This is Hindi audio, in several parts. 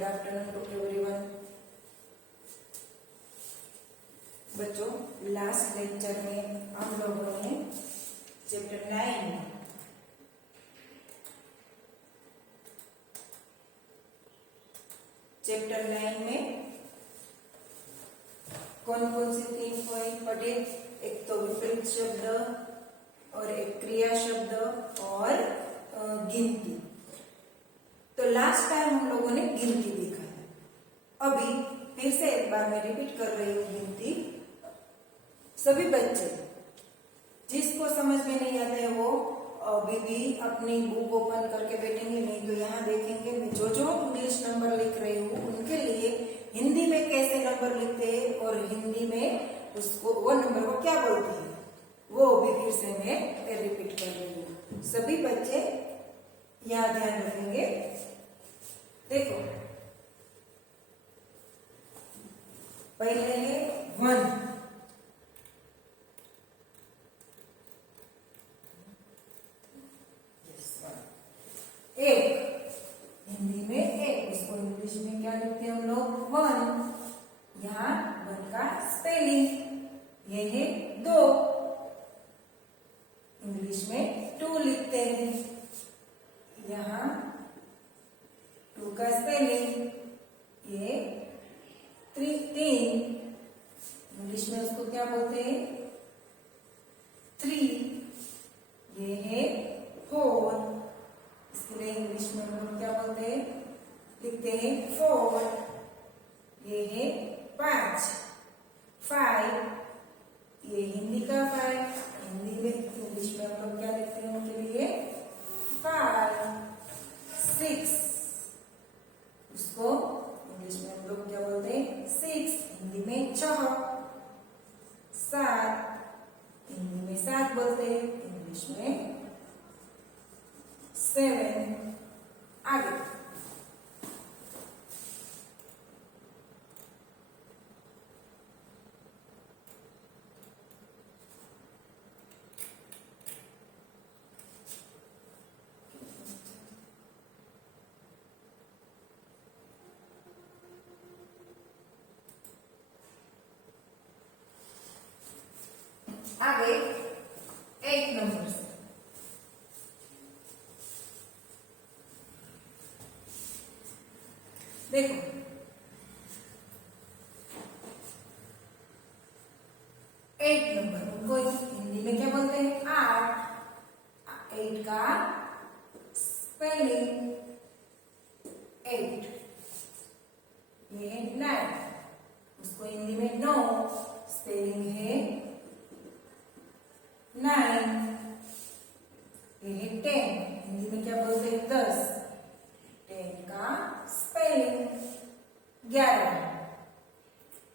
Good afternoon to everyone. बच्चों, लास्ट लेक्चर में हम लोगों ने चैप्टर 9 में कौन कौन से 3 पॉइंट पढ़े। एक तो विपरीत शब्द और एक क्रिया शब्द और गिनती। तो लास्ट टाइम हम लोगों ने गिनती देखा है। अभी फिर से एक बार मैं रिपीट कर रही हूँ गिनती। सभी बच्चे जिसको समझ में नहीं आता है वो अभी भी अपनी बुक ओपन करके बैठेंगे, नहीं तो यहाँ देखेंगे मैं जो जो इंग्लिश नंबर लिख रही हूँ उनके लिए हिंदी में कैसे नंबर लिखते हैं और हिंदी में उसको वो नंबर को क्या बोलते हैं वो भी फिर से मैं रिपीट कर रही हूँ। सभी बच्चे यहाँ ध्यान रखेंगे। देखो, पहले है 1, एक, हिंदी में एक, इसको इंग्लिश में क्या लिखते हैं हम लोग 1। यहाँ 1 का स्पेलिंग ये है 2, इंग्लिश में 2 लिखते हैं। यहाँ 2 का स्पेलिंग ये 3, इंग्लिश में उसको क्या बोलते हैं 3। ये है 4, इसके लिए इंग्लिश में हम लोग क्या बोलते हैं लिखते हैं 4। ये है 5, ये हिंदी का 5, हिंदी में इंग्लिश में हम लोग क्या लिखते हैं उनके लिए 5। 6, उसको इंग्लिश में हम लोग क्या बोलते हैं 6, हिंदी में 6। 7, हिंदी में 7 बोलते हैं, इंग्लिश में 7। आगे आगे 8 नंबर से देखो, 8 नंबर उनको हिंदी में क्या बोलते हैं 8। 8 का स्पेलिंग 8, ये है 9, उसको हिंदी में 9, स्पेलिंग है 9। ये है 10, हिंदी में क्या बोलते हैं 10, 10 का स्पेलिंग 11।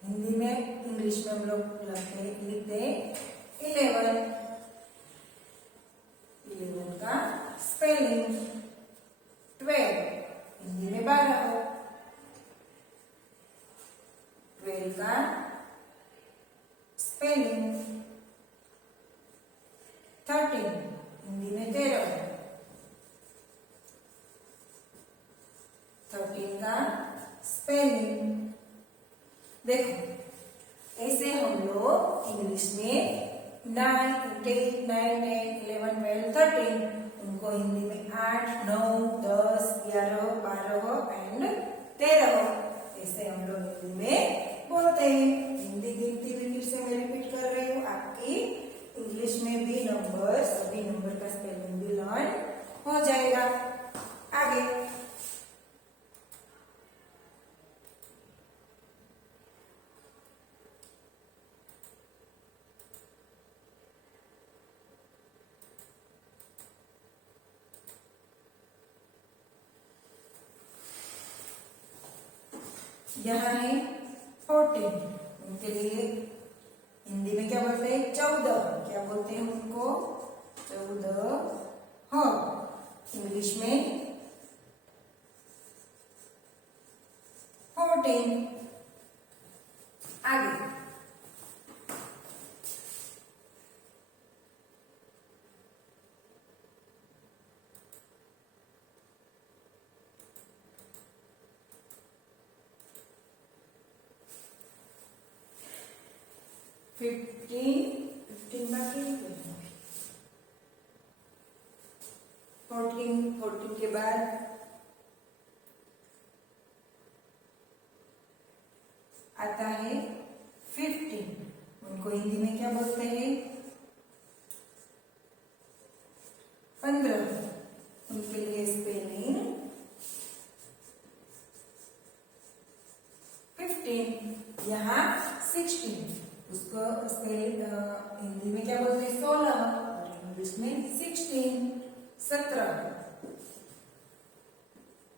हिंदी में इंग्लिश में हम लोग लिखते हैं 11, 11 का स्पेलिंग 12, हिंदी में 12, 12 का स्पेलिंग 13, हिंदी में 13, 13 का स्पेलिंग। देखो, ऐसे हम लोग इंग्लिश में 9, 10, 11, 12, 13 उनको हिंदी में 8, 9, 10, 11, 12 एंड 13 ऐसे हम लोग हिंदी में बोलते हैं। हिंदी गिनती भी फिर से मैं रिपीट कर रही हूँ, आपकी इंग्लिश में भी नंबर सभी नंबर का स्पेलिंग भी लर्न हो जाएगा। आगे यहाँ है 14, उनके लिए हिंदी में क्या बोलते हैं 14, क्या बोलते हैं उनको 14। हाँ, इंग्लिश में 14। आगे 15 बाकी 14 के बाद आता है 15। उनको हिंदी में क्या बोलते हैं? 15। उनके लिए स्पेलिंग 15। यहाँ 16, उसको हिंदी में क्या बोलते हैं? 16 और इंग्लिश में 16। 17,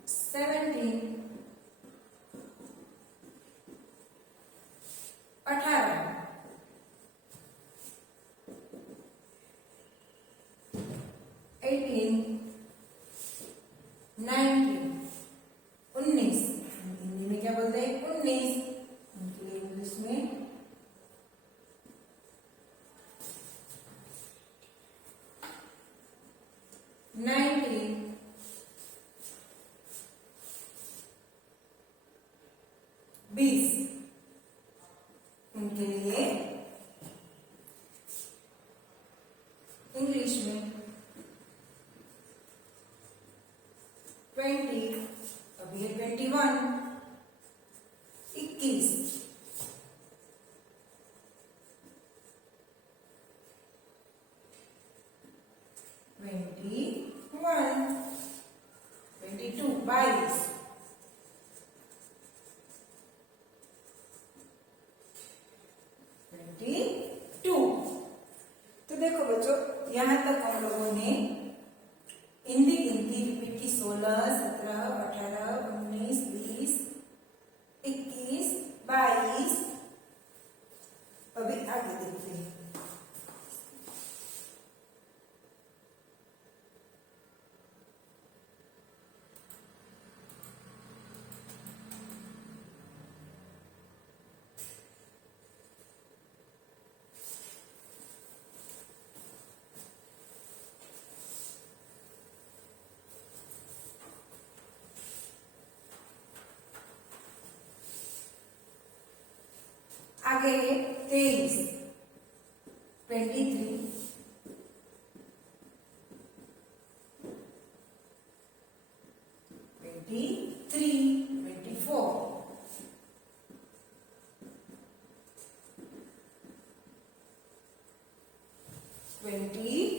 17, 18, 18, 19, 19। हिंदी में क्या बोलते हैं? 19। उनके लिए इंग्लिश में 19, 20। उनके लिए इंग्लिश में 20। अभी है 21, 21, 21, 22, 22, 22। तो देखो बच्चों, यहां तक हम लोगों ने हिंदी गिनती रिपीट की 16, 17, 18, 19, 20, 21, 22। अभी आगे देखते हैं। आगे है 23, 23, 23, 24, 24,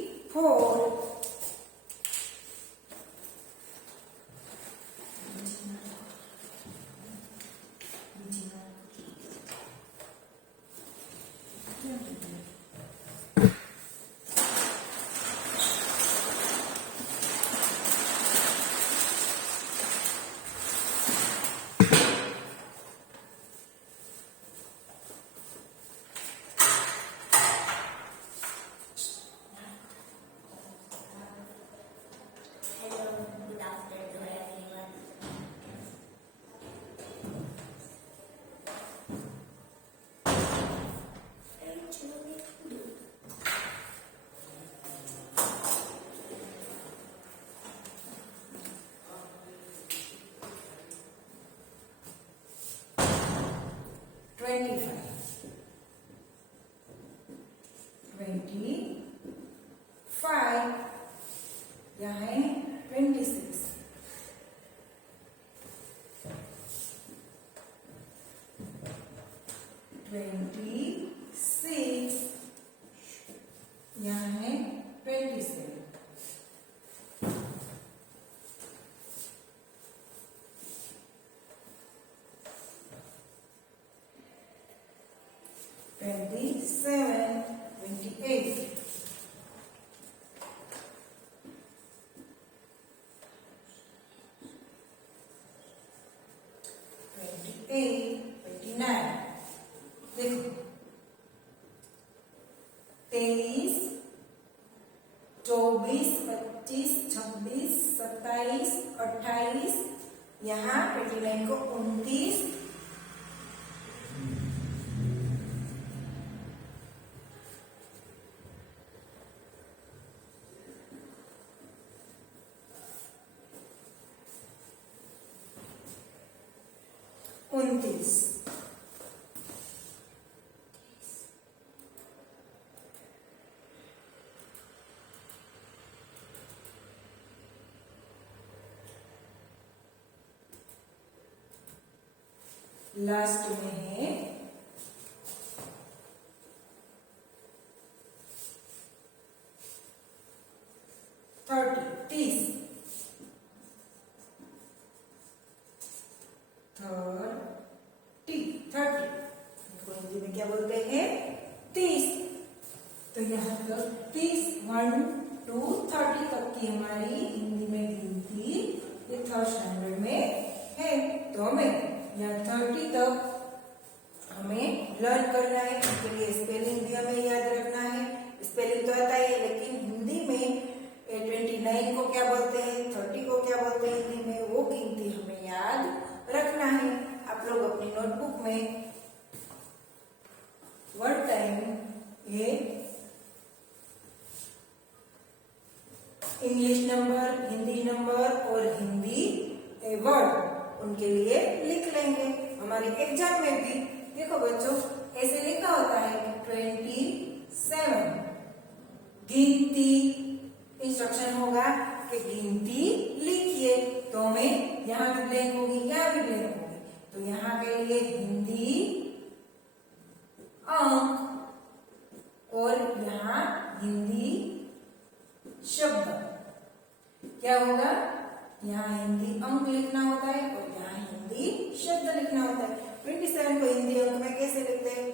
25, 25, यहाँ है 26, 26, यहाँ है 27, 27, 28, 28, 29। देखो 23, 24, 25, 26, 27, 28। यहाँ 29 को 29, 29, लास्ट में है 30 इसको हिंदी में क्या बोलते हैं 30। तो यहाँ तक 30 1 to 30 तक की हमारी हिंदी में गिनती ये थर्ड स्टैंडर्ड में है। तो हमें यहाँ 30 तक हमें लर्न करना है। इसके लिए स्पेलिंग भी हमें याद रखना है। स्पेलिंग तो आता है लेकिन हिंदी में 29 को क्या बोलते हैं 30 को क्या बोलते हैं हिंदी में वो गिनती हमें याद रखना है। आप लोग अपनी नोटबुक में वर्ड टाइम ये इंग्लिश नंबर, हिंदी नंबर और हिंदी वर्ड उनके लिए लिख लेंगे। हमारे एग्जाम में भी देखो बच्चों ऐसे लिखा होता है कि 27 गिनती इंस्ट्रक्शन होगा कि गिनती लिखिए। तो हमें यहाँ भी ब्लैंक होगी यहाँ भी ब्लैंक होगी। तो यहाँ के लिए हिंदी अंक और यहाँ हिंदी शब्द क्या होगा यहाँ हिंदी अंक लिखना होता है और यहाँ हिंदी शब्द लिखना होता है। 27 को हिंदी अंक में कैसे लिखते हैं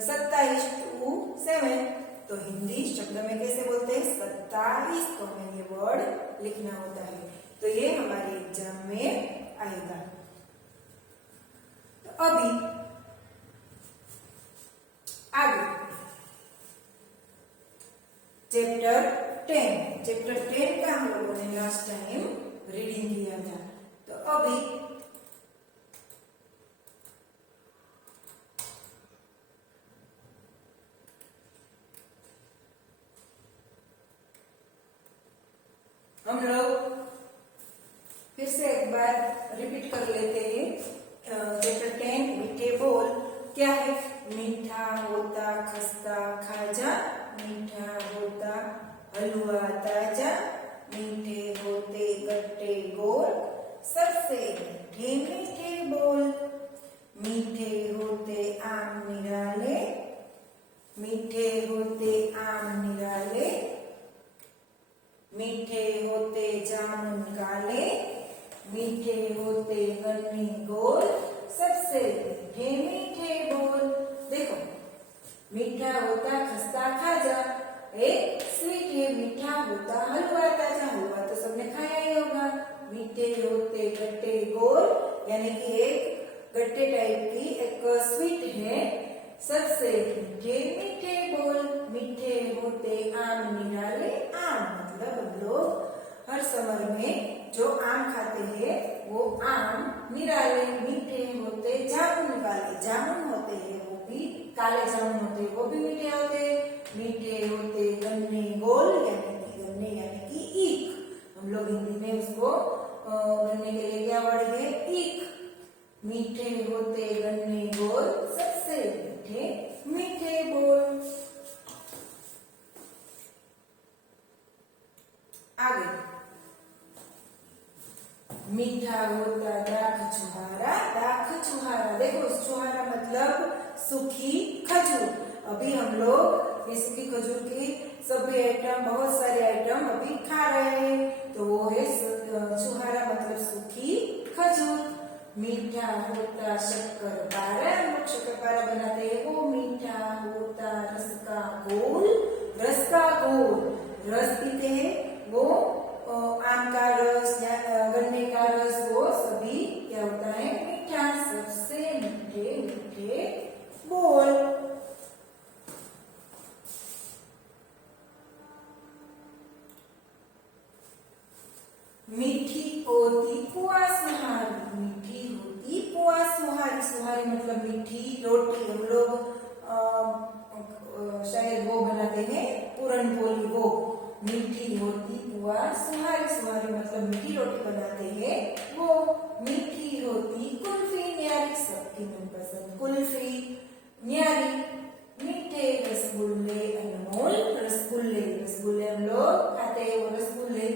27 to 7। तो हिंदी शब्द में कैसे बोलते हैं 27। तो हमें ये वर्ड लिखना होता है। तो ये हमारे एग्जाम में आएगा। तो अभी आगे चैप्टर 10 का हम लोगों ने लास्ट टाइम रीडिंग किया था। तो अभी हम लोग फिर से एक बार रिपीट कर लेते हैं। चैप्टर 10 मीठे बोल क्या है। मीठा होता खस्ता खाजा, मीठा होता हलवा ताजा, मीठे होते गट्टे गोल, सबसे मीठे मीठे बोल, मीठे होते आम निराले, मीठे होते आम निराले, मीठे होते जामुन काले, मीठे होते गन्ने गोल, सबसे मीठे मीठे बोल। देखो मीठा होता खस्ता खाजा एक स्वीट है, मीठा होता हलवा ताजा, हलवा तो सबने खाया ही होगा। मीठे होते गट्टे गोल यानी कि एक गट्टे टाइप की एक स्वीट है, सबसे मीठे मीठे बोल। मीठे होते आम निराले, आम मतलब हम लोग हर समर में जो आम खाते हैं वो आम निराले। मीठे होते जामुन काले, जामुन होते हैं वो भी काले जामुन होते हैं वो भी मीठे होते हैं। मीठे होते गन्ने गोल यानी कि गन्ने यानी कि ईख, हम लोग हिंदी में उसको गन्ने के लिए क्या वर्ड है ईख। मीठे होते गन्ने गोल, सबसे मीठे मीठे बोल। आगे मीठा होता दाख छुहारा, दाख छुहारा देखो छुहारा मतलब सूखी खजूर। अभी हम लोग ये सूखी खजूर की सभी आइटम बहुत सारे आइटम अभी खा रहे हैं। तो वो है छुहारा मतलब सूखी खजूर। मीठा होता शक्कर पारा, हम लोग शक्कर पारा बनाते हैं वो मीठा होता रस का घोल, रस का घोल रस पीते हैं वो आम का रस या गन्ने का रस वो सभी क्या होता है मीठा। सबसे मीठे मीठे बोल। मीठी होती पुआ सुहारी, मीठी होती पुआ सुहारी, सुहारी मतलब मीठी रोटी। हम लोग शायद वो बनाते हैं पूरन पोली वो। मीठी होती पुआ सुहारी, सुहारी मतलब मीठी रोटी बनाते हैं वो। मीठी होती कुल्फी न्यारी, सबकी मनपसंद कुल्फी न्यारी। मीठे रसगुल्ले अनमोल, रसगुल्ले रसगुल्ले हम लोग खाते हैं वो रसगुल्ले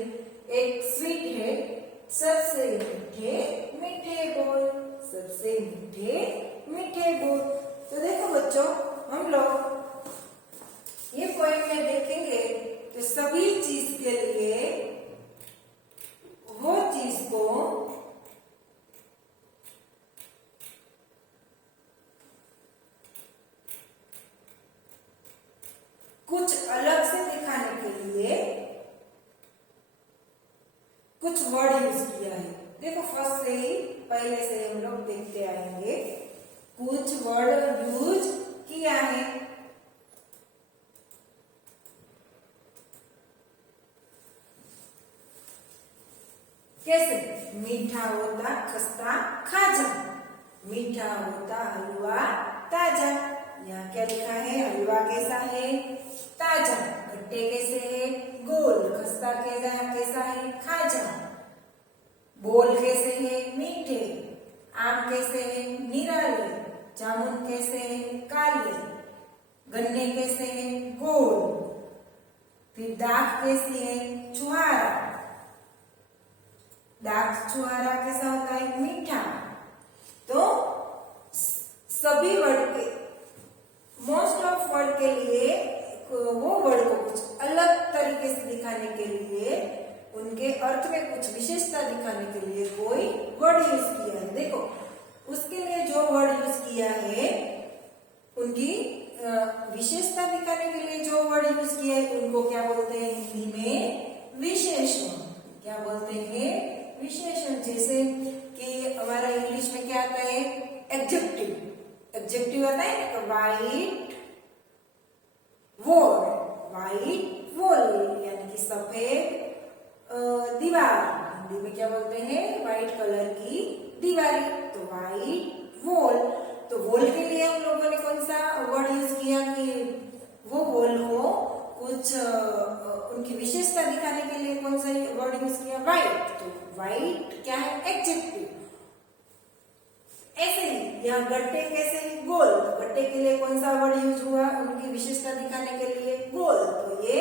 एक स्वीट है, सबसे मीठे मीठे बोल। सबसे बच्चों, हम लोग ये पोएम में देखेंगे कि सभी चीज के लिए वो चीज को कुछ अलग से दिखाने के लिए कुछ वर्ड यूज किया है। देखो फर्स्ट से ही पहले से हम लोग देखते आएंगे, कुछ वर्ड यूज किया है। कैसे? मीठा होता खस्ता खाजा, मीठा होता हलवा ताजा। यहाँ क्या लिखा है? हलवा कैसा है? ताजा। गट्टे कैसे है? गोल। खस्ता कैसा है? खाजा। बोल कैसे है? मीठे। आम कैसे है? निराले। जामुन कैसे है? काले। गन्ने कैसे है? गोल। फिर दाख कैसी है? छुहारा। दाख छुहारा कैसा होता है? मीठा। तो सभी वर्ड के, मोस्ट ऑफ वर्ड के लिए वो वर्ड को कुछ अलग तरीके से दिखाने के लिए, उनके अर्थ में कुछ विशेषता दिखाने के लिए कोई वर्ड यूज किया है। देखो उसके लिए जो वर्ड यूज किया है, उनकी विशेषता दिखाने के लिए जो वर्ड यूज किया है, उनको क्या बोलते हैं हिंदी में? विशेषण। क्या बोलते हैं? विशेषण। जैसे कि हमारा इंग्लिश में क्या आता है? एडजेक्टिव। एडजेक्टिव आता है ना, वाइट वॉल, वाइट वॉल यानी कि सफेद दीवार। हिंदी में क्या बोलते हैं? व्हाइट कलर की दीवारी, तो व्हाइट वॉल। तो वॉल के लिए हम लोगों ने कौन सा वर्ड यूज किया कि वो वॉल को कुछ उनकी विशेषता दिखाने के लिए कौन सा वर्ड यूज किया? व्हाइट। तो व्हाइट क्या है? एडजेक्टिव। ऐसे ही यहाँ गट्टे कैसे है? गोल। तो गट्टे के लिए कौन सा वर्ड यूज हुआ उनकी विशेषता दिखाने के लिए? गोल। तो ये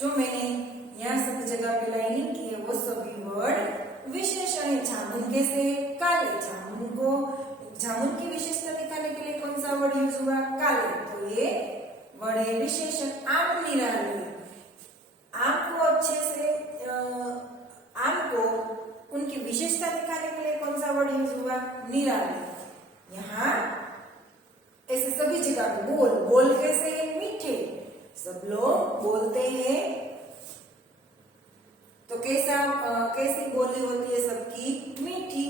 जो मैंने यहाँ सब जगह पे लाइनिंग की है, वो सभी वर्ड विशेषण है। जामुन कैसे है? काले। जामुन की विशेषता दिखाने के लिए कौन सा वर्ड यूज हुआ? काले। तो ये वर्ड है विशेषण। आम निराले। आम को अच्छे से आम को उनकी विशेषता दिखाने के लिए कौन सा वर्ड यूज हुआ? निराले। यहाँ ऐसे सभी जगह पे बोल। बोल कैसे है? मीठे। सब लोग बोलते हैं, तो कैसी बोली होती है सबकी? मीठी।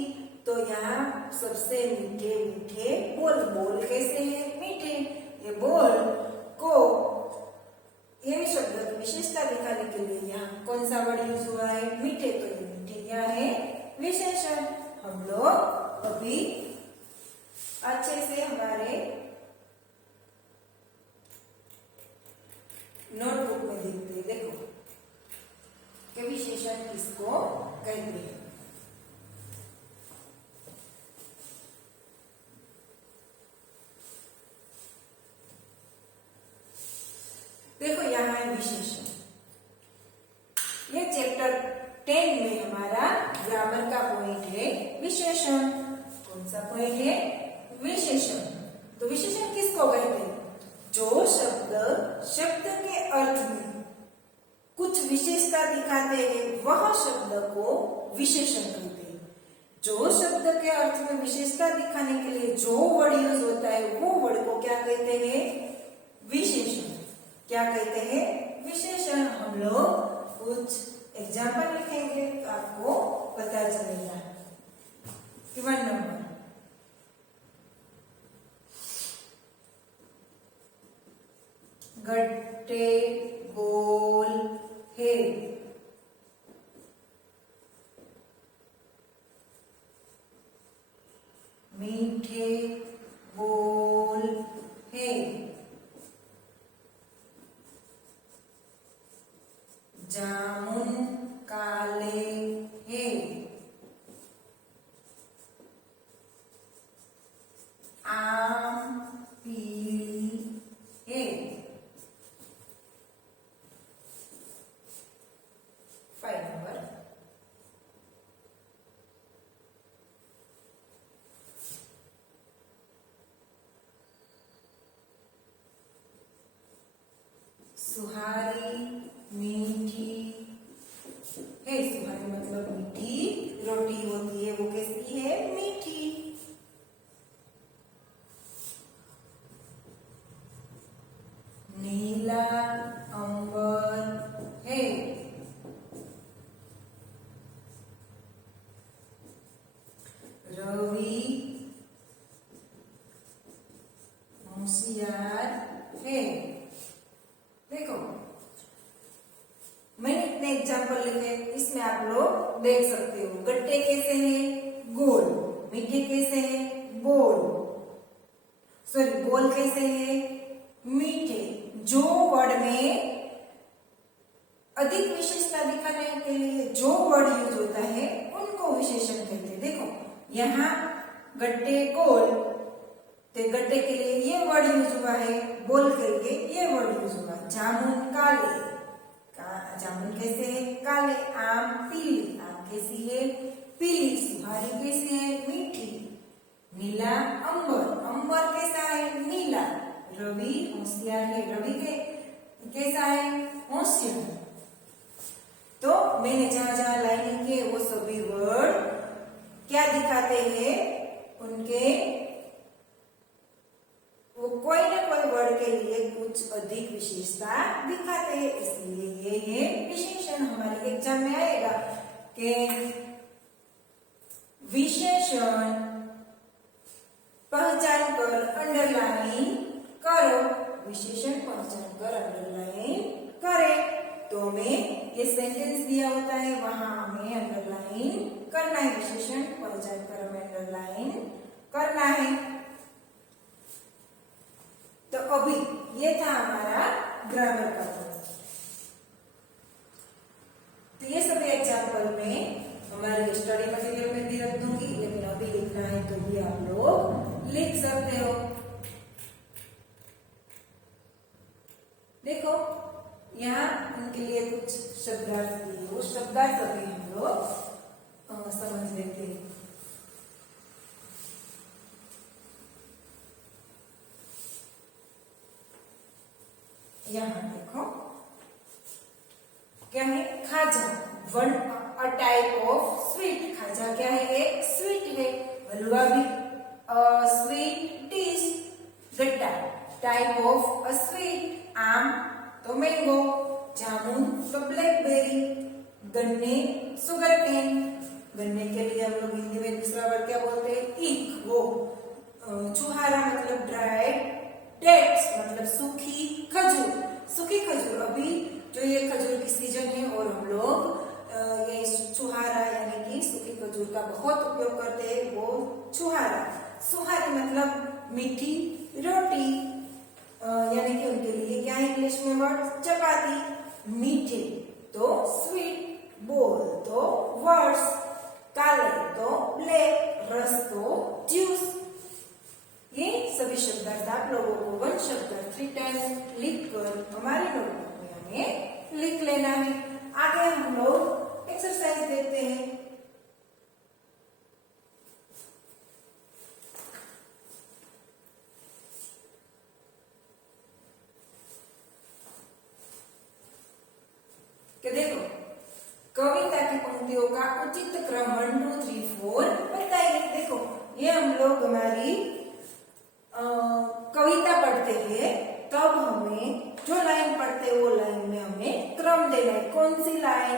तो यहाँ सबसे मीठे मीठे बोल। बोल कैसे है? मीठे। ये बोल को ये शब्द की विशेषता दिखाने के लिए यहाँ कौन सा वर्ड यूज हुआ है? मीठे। तो ये मीठे क्या है? विशेषण। हम लोग अभी अच्छे से हमारे नोटबुक में देखते हैं। देखो कि विशेषण किसको कहते हैं। देखो यहाँ है विशेषण। ये चैप्टर 10 में हमारा ग्रामर का पॉइंट है विशेषण। कौन सा पॉइंट है? विशेषण। तो विशेषण किसको कहते हैं? जो शब्द के अर्थ में कुछ विशेषता दिखाते हैं, वह शब्द को विशेषण कहते हैं। जो शब्द के अर्थ में विशेषता दिखाने के लिए जो वर्ड यूज होता है, वो वर्ड को क्या कहते हैं? विशेषण। क्या कहते हैं? विशेषण। हम लोग कुछ एग्जाम्पल लिखेंगे तो आपको पता चलेगा। 1 नंबर, गट्टे गोल है। मीठे गोल है। जामुन काले हैं। आम पीली है। 5 नंबर, सुहारी, मीठी है। सुहारी मतलब मीठी रोटी होती है, वो कैसी है? मीठी। नीला अंबर है। रवि होशियार है। देखो मैंने इतने एग्जाम्पल लिखे, इसमें आप लोग देख सकते हो। गट्टे कैसे हैं? गोल। मीठे कैसे हैं? बोल। सॉरी, बोल कैसे है? मीठे। जो वर्ड में अधिक विशेषता दिखाने के लिए जो वर्ड यूज होता है उनको विशेषण कहते हैं। देखो यहाँ गट्टे गोल, तो गट्टे के लिए ये वर्ड यूज हुआ है, बोल के लिए ये वर्ड यूज हुआ। जामुन काले, जामुन कैसे है? काले। आम पीली, आम कैसी है? पीली। सुहारी कैसी है? मीठी। नीला अंबर, अंबर कैसा है? नीला। रवि होशियार है, रवि के कैसा है? होशियार। तो मैंने जहां जहां लाइनिंग किए वो सभी वर्ड क्या दिखाते हैं? उनके वो कोई ना कोई वर्ड के लिए कुछ अधिक विशेषता दिखाते हैं, इसलिए ये विशेषण हमारे एग्जाम में आएगा कि विशेषण पहचान कर अंडरलाइन करो। विशेषण पहचान कर अंडरलाइन करें तो हमें ये सेंटेंस दिया होता है, वहां हमें अंडरलाइन करना है। विशेषण पहचान कर हमें अंडरलाइन करना है। तो अभी ये था हमारा ग्रामर का पार्ट। तो ये सभी एग्जाम्पल में हमारे स्टडी मटेरियल में भी रख दूंगी, लेकिन अभी लिखना है तो भी आप लोग लिख सकते हो। देखो यहाँ उनके लिए कुछ शब्दार्थ दिए, वो शब्दार्थ अभी हम लोग समझ लेते हैं। यहाँ देखो क्या है? खाजा, one a type of sweet. खाजा क्या है? एक स्वीट है। हलवा भी sweet dish. Gatta type of a sweet. आम तो मैंगो। जामुन तो ब्लैकबेरी। गन्ने सुगर केन। गन्ने के लिए हम लोग हिंदी में दूसरा वर्ड क्या बोलते हैं? ईख। वो छुहारा मतलब ड्राइड डेट्स मतलब सूखी खजूर। सूखी खजूर, अभी जो ये खजूर की सीजन है और हम लोग ये छुहारा यानी कि सूखी खजूर का बहुत उपयोग करते हैं, वो छुहारा। सुहारी मतलब मीठी रोटी, यानी कि उनके लिए क्या है इंग्लिश में वर्ड? चपाती। मीठे तो स्वीट, बोल तो वर्ड्स, काले तो ब्लैक, रस तो जूस। ये सभी शब्दार्थ आप लोगों को वन शब्दार्थ 3 टाइम्स लिख कर हमारे नोटबुक में हमें लिख लेना है। आगे हम लोग एक्सरसाइज देते हैं। कि देखो कविता की पंक्तियों का उचित क्रम 1 2 3 4 बताइए। देखो ये हम लोग हमारी कविता पढ़ते हैं, तब हमें जो लाइन पढ़ते हैं वो लाइन में हमें क्रम देना है। कौन सी लाइन,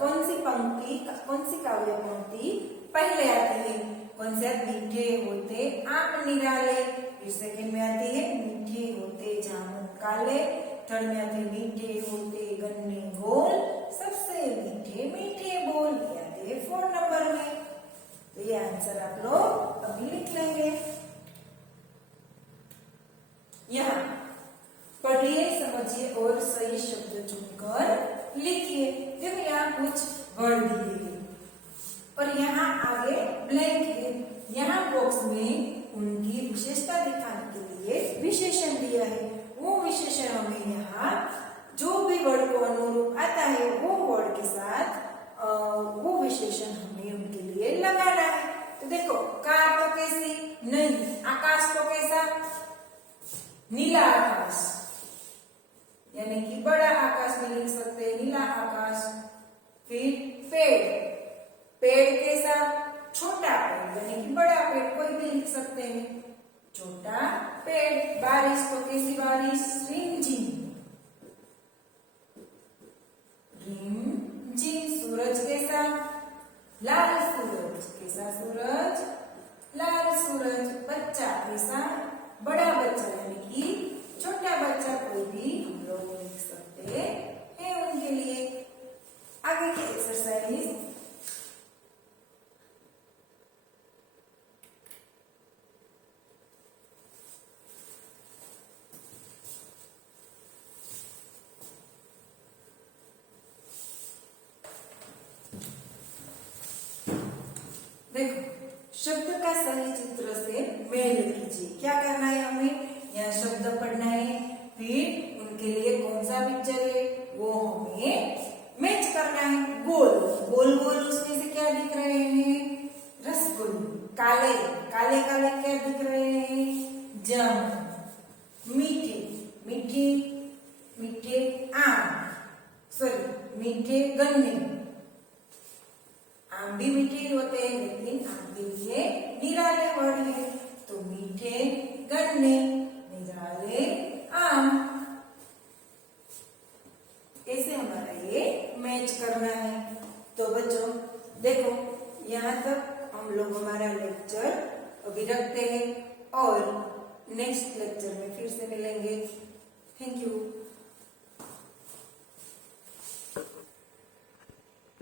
कौन सी पंक्ति, कौन सी काव्य पंक्ति पहले आती है? कौन से? मीठे होते आम निराले। फिर सेकंड में आती है मीठे होते जामुन काले। थर्ड में आते मीठे होते गन्ने गोल। सबसे मीठे मीठे बोल आते हैं 4 नंबर में। तो ये आंसर आप लोग अभी लिख लेंगे। यहाँ पढ़िए, समझिए और सही शब्द चुनकर लिखिए। देखो यहाँ कुछ वर्ड दिए और यहाँ आगे ब्लैंक है। यहाँ बॉक्स में उनकी विशेषता दिखाने के लिए विशेषण दिया है। वो विशेषण हमें यहाँ जो भी वर्ड को अनुरूप आता है वो वर्ड के साथ वो विशेषण हमें उनके लिए लगाना है। तो देखो कार तो कैसी? नहीं। आकाश तो कैसा? नीला आकाश। यानी कि बड़ा आकाश भी लिख सकते हैं, नीला आकाश। फिर पेड़, पेड़ के साथ छोटा पेड़ यानी कि बड़ा पेड़ कोई भी लिख सकते हैं, छोटा पेड़। बारिश तो कैसी बारिश, रिमझिम, रिमझिम। सूरज के साथ लाल सूरज, कैसा सूरज, लाल सूरज। बच्चा कैसा, बड़ा बच्चा यानी कि छोटा बच्चा कोई भी हम लोग लिख सकते हैं उनके लिए। आगे की एक्सरसाइज, देखो शब्द का सही चित्र से मेल कीजिए। क्या करना है हमें, यह शब्द पढ़ना है, फिर उनके लिए कौन सा पिक्चर है वो हमें मैच करना है। गोल गोल गोल, उसमें से क्या दिख रहे हैं, रसगुल्ले। काले काले काले क्या दिख रहे हैं, जाम। मीठे मीठे मीठे आम, सॉरी मीठे गन्ने। आम भी मीठे ही होते हैं लेकिन आम के लिए निराले वर्ड है, तो मीठे गन्ने, निराले आम। ऐसे हमारा ये मैच करना है। तो बच्चों देखो, यहाँ तक हम लोग हमारा लेक्चर अभी रखते हैं और नेक्स्ट लेक्चर में फिर से मिलेंगे। Thank you.